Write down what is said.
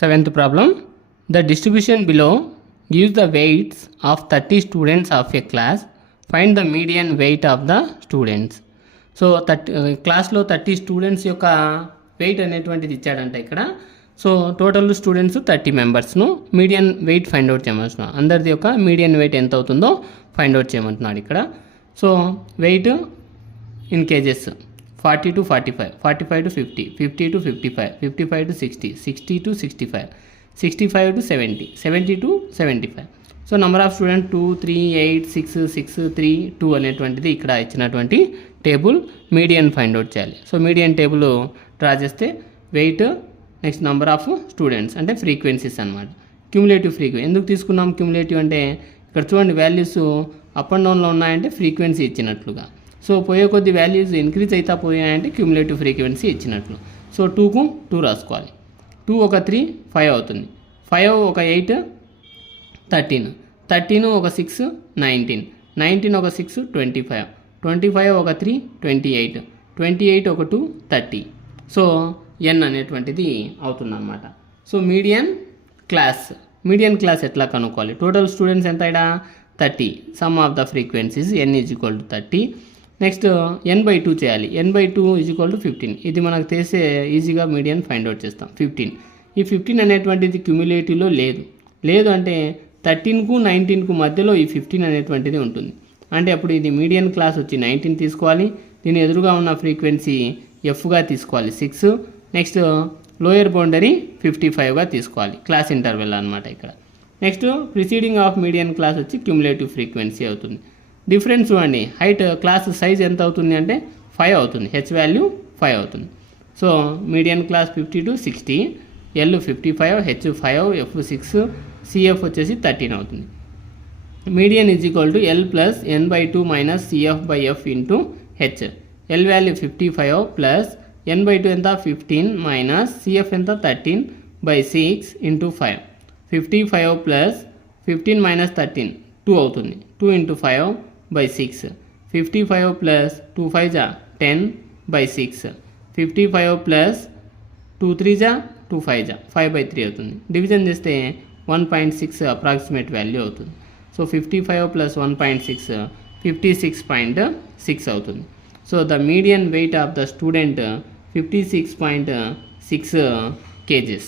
Seventh problem. The distribution below gives the weights of 30 students of a class. Find the median weight of the students. So క్లాస్లో 30 students యొక్క weight అనేటువంటిది ఇచ్చాడంట ఇక్కడ. So total students 30 మెంబర్స్ను median weight find out చేయమంటున్నాడు. అందరిది యొక్క median wait ఎంత అవుతుందో ఫైండ్ అవుట్ చేయమంటున్నాడు ఇక్కడ. So weight in kgs 40 to 45, 45 to 50, 50 to 55, 55 to 60, 60 to 65, 65 to 70, 70 to 75. So number of student 2, 3, 8, 6, 6, 3, 2 అనేటువంటిది ఇక్కడ ఇచ్చినటువంటి టేబుల్ మీడియన్ ఫైండ్ అవుట్ చేయాలి. సో మీడియన్ టేబుల్ డ్రా చేస్తే weight, next number of students అంటే ఫ్రీక్వెన్సీస్ అనమాట. Cumulative frequency ఎందుకు తీసుకున్నాం cumulative అంటే ఇక్కడ చూడండి వాల్యూస్ అప్ అండ్ డౌన్లో ఉన్నాయంటే ఫ్రీక్వెన్సీ ఇచ్చినట్లుగా. సో పోయే కొద్ది వాల్యూస్ ఇంక్రీజ్ అవుతా పోయాయంటే క్యూములేటివ్ ఫ్రీక్వెన్సీ ఇచ్చినట్లు. సో 2కు 2 రాసుకోవాలి. 2 ఒక 3 5 అవుతుంది. 5 ఒక 8 13, 13 ఒక 6 19, 19 ఒక 6 25, 25 ఒక 3 28, 28 ఒక 2 30. సో ఎన్ అనేటువంటిది అవుతుందన్నమాట. సో మీడియన్ క్లాస్ ఎట్లా కనుక్కోవాలి? టోటల్ స్టూడెంట్స్ ఎంత ఇక్కడ 30, some of the frequencies n is equal to 30. Next n/2 చేయాలి. n/2 is equal to 15. ఇది మనకు తెలిసే ఈజీగా మీడియన్ ఫైండ్ అవుట్ చేస్తాం. 15, ఈ 15 అనేటువంటిది క్యూములేటివ్లో లేదు అంటే 13కు 19కు మధ్యలో ఈ 15 అనేటువంటిది ఉంటుంది. అంటే అప్పుడు ఇది మీడియన్ క్లాస్ వచ్చి 19 తీసుకోవాలి. దీని ఎదురుగా ఉన్న ఫ్రీక్వెన్సీ ఎఫ్గా తీసుకోవాలి 6. నెక్స్ట్ లోయర్ బౌండరీ 55గా తీసుకోవాలి. క్లాస్ ఇంటర్వెల్ అనమాట ఇక్కడ. Next preceding of median class వచ్చి క్యూములేటివ్ ఫ్రీక్వెన్సీ అవుతుంది. డిఫరెన్స్ చూడండి, హైట్ క్లాస్ సైజ్ ఎంత అవుతుంది అంటే 5 అవుతుంది. హెచ్ వాల్యూ 5 అవుతుంది. So median class 50 to 60, L 55, H 5, F 6, CF వచ్చేసి 13 అవుతుంది. Median is equal to L plus n/2 minus సిఎఫ్/ఎఫ్ into H. L value 55 plus n/2 ఎంత 15 మైనస్ సిఎఫ్ ఎంత 13/6 ఇంటూ 5. 55 ప్లస్ 15 మైనస్ 13 2 అవుతుంది. 2 ఇంటూ 5/6. 55 ప్లస్ 2 5 10/6. 55 ప్లస్ 2 3 2 5 5/3 అవుతుంది. Division చేస్తే 1.6 approximate value అవుతుంది. So 55 plus 1.6 56.6 అవుతుంది. So the median weight of the student 56.6 kgs.